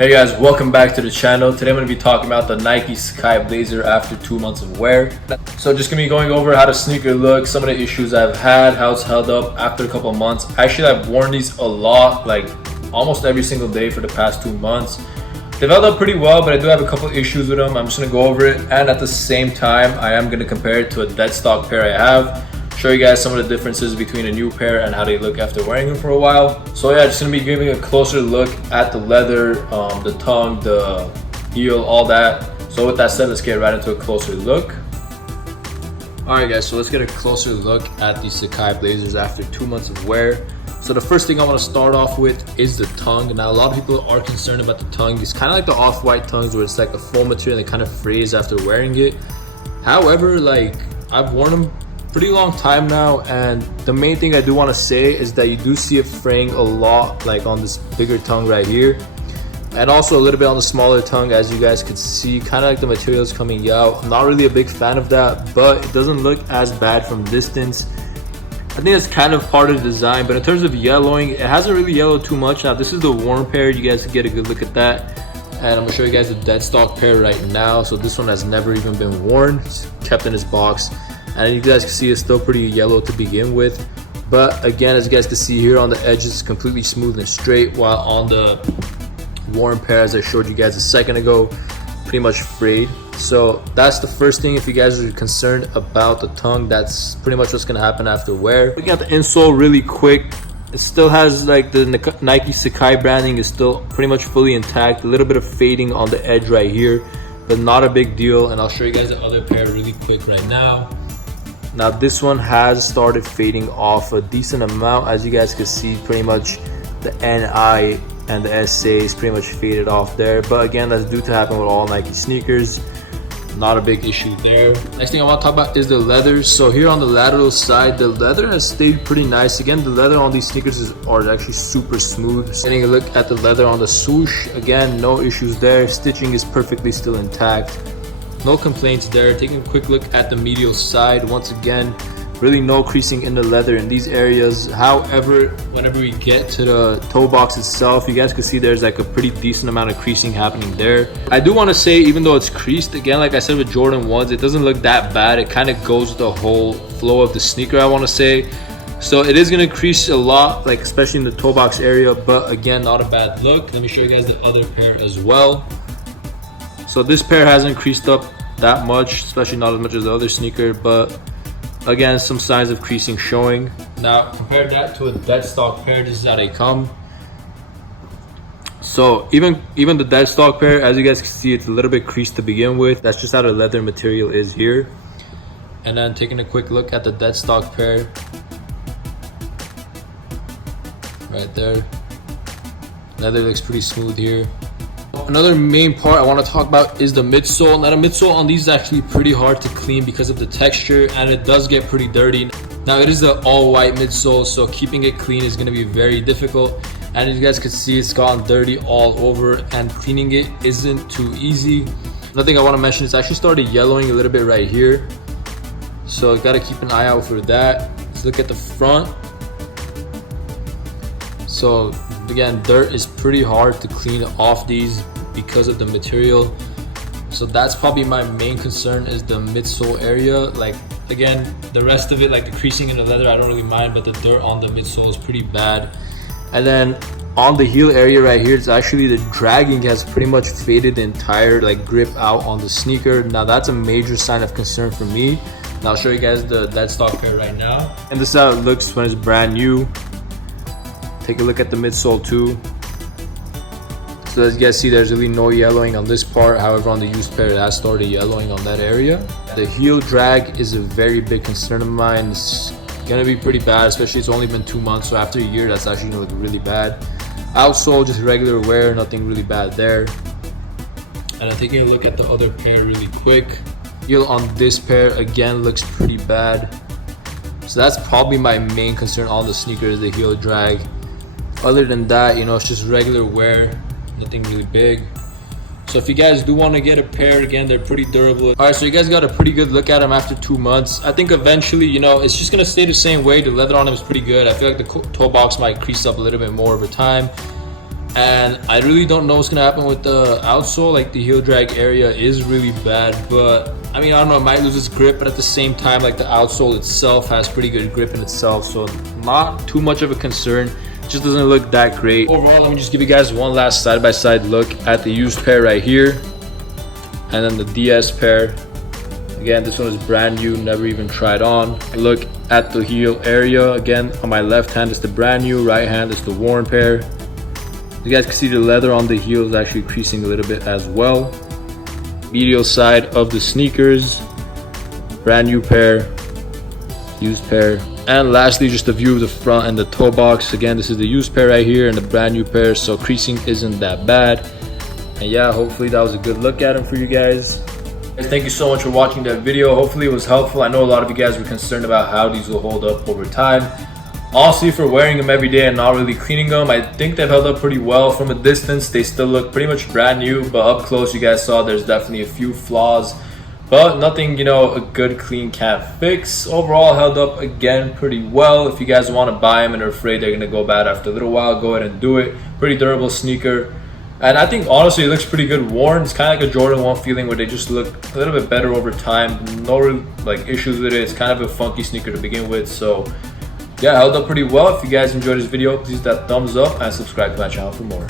Hey guys, welcome back to the channel. Today I'm going to be talking about the Nike Sacai Blazer after 2 months of wear. So just going to be going over how the sneaker looks, some of the issues I've had, how it's held up after a couple of months. Actually, I've worn these a lot, like almost every single day for the past 2 months. They've held up pretty well, but I do have a couple of issues with them. I'm just going to go over it, and at the same time, I am going to compare it to a dead stock pair I have. Show you guys some of the differences between a new pair and how they look after wearing them for a while. So yeah, just gonna be giving a closer look at the leather, the tongue, the heel, all that. So with that said, let's get right into a closer look. Alright guys, so let's get a closer look at the Sacai Blazers after 2 months of wear. So the first thing I want to start off with is the tongue. Now a lot of people are concerned about the tongue. It's kind of like the off-white tongues where it's like a foam material and they kind of frays after wearing it. However, like I've worn them pretty long time now, and the main thing I do want to say is that you do see it fraying a lot, like on this bigger tongue right here, and also a little bit on the smaller tongue. As you guys could see, kind of like the materials coming out. I'm not really a big fan of that, but it doesn't look as bad from distance. I think that's kind of part of the design. But in terms of yellowing, it hasn't really yellowed too much. Now this is the worn pair, you guys can get a good look at that, and I'm gonna show you guys the dead stock pair right now. So this one has never even been worn, it's kept in its box. And you guys can see it's still pretty yellow to begin with, but again, as you guys can see here on the edges, it's completely smooth and straight, while on the worn pair, as I showed you guys a second ago, pretty much frayed. So that's the first thing. If you guys are concerned about the tongue, that's pretty much what's going to happen after wear. Looking at the insole really quick, it still has like the Nike Sacai branding is still pretty much fully intact. A little bit of fading on the edge right here, but not a big deal. And I'll show you guys the other pair really quick right now. Now this one has started fading off a decent amount. As you guys can see, pretty much the NI and the SA is pretty much faded off there, but again, that's due to happen with all Nike sneakers. Not a big issue there. Next thing I want to talk about is the leather. So here on the lateral side, the leather has stayed pretty nice. Again, the leather on these sneakers are actually super smooth. Taking a look at the leather on the swoosh, again, no issues there. Stitching is perfectly still intact. No complaints there. Taking a quick look at the medial side, once again, really no creasing in the leather in these areas. However, whenever we get to the toe box itself, you guys can see there's like a pretty decent amount of creasing happening there. I do want to say, even though it's creased, again, like I said with Jordan 1s, it doesn't look that bad. It kind of goes with the whole flow of the sneaker, I want to say. So it is going to crease a lot, like especially in the toe box area, but again, not a bad look. Let me show you guys the other pair as well. So this pair hasn't creased up that much, especially not as much as the other sneaker, but again, some signs of creasing showing. Now compare that to a dead stock pair, this is how they come. So even the dead stock pair, as you guys can see, it's a little bit creased to begin with. That's just how the leather material is here. And then taking a quick look at the dead stock pair right there, leather looks pretty smooth here. Another main part I want to talk about is the midsole. Now the midsole on these is actually pretty hard to clean because of the texture, and it does get pretty dirty. Now it is the all white midsole, so keeping it clean is going to be very difficult, and as you guys can see, it's gotten dirty all over, and cleaning it isn't too easy. Another thing I want to mention is I actually started yellowing a little bit right here, so got to keep an eye out for that. Let's look at the front. So again, dirt is pretty hard to clean off these because of the material. So that's probably my main concern, is the midsole area. Like again, the rest of it, like the creasing in the leather, I don't really mind, but the dirt on the midsole is pretty bad. And then on the heel area right here, it's actually the dragging has pretty much faded the entire like grip out on the sneaker. Now that's a major sign of concern for me. Now I'll show you guys the dead stock pair right now, and this is how it looks when it's brand new. Take a look at the midsole too. So as you guys see, there's really no yellowing on this part. However, on the used pair, it has started yellowing on that area. The heel drag is a very big concern of mine. It's gonna be pretty bad, especially it's only been 2 months. So after a year, that's actually gonna look really bad. Outsole, just regular wear, nothing really bad there. And I'm taking a look at the other pair really quick. Heel on this pair, again, looks pretty bad. So that's probably my main concern on the sneaker, is the heel drag. Other than that, you know, it's just regular wear, nothing really big. So if you guys do want to get a pair, again, they're pretty durable. All right, so you guys got a pretty good look at them after 2 months. I think eventually, you know, it's just gonna stay the same way. The leather on them is pretty good. I feel like the toe box might crease up a little bit more over time. And I really don't know what's gonna happen with the outsole. Like the heel drag area is really bad, but I mean, I don't know, it might lose its grip, but at the same time, like the outsole itself has pretty good grip in itself, so not too much of a concern. It just doesn't look that great. Overall, let me just give you guys one last side-by-side look at the used pair right here, and then the DS pair. Again, this one is brand new, never even tried on. Look at the heel area. Again, on my left hand is the brand new, right hand is the worn pair. You guys can see the leather on the heel is actually creasing a little bit as well. Medial side of the sneakers, brand new pair, used pair. And lastly, just a view of the front and the toe box. Again, this is the used pair right here and the brand new pair, so creasing isn't that bad. And yeah, hopefully that was a good look at them for you guys. Thank you so much for watching that video. Hopefully it was helpful. I know a lot of you guys were concerned about how these will hold up over time. Honestly, for wearing them every day and not really cleaning them, I think they've held up pretty well. From a distance, they still look pretty much brand new, but up close, you guys saw there's definitely a few flaws, but nothing, you know, a good clean can't fix. Overall, held up again pretty well. If you guys want to buy them and are afraid they're gonna go bad after a little while, go ahead and do it. Pretty durable sneaker. And I think honestly it looks pretty good worn. It's kind of like a Jordan 1 feeling where they just look a little bit better over time. No real like issues with it. It's kind of a funky sneaker to begin with, so yeah, held up pretty well. If you guys enjoyed this video, please hit that thumbs up and subscribe to my channel for more.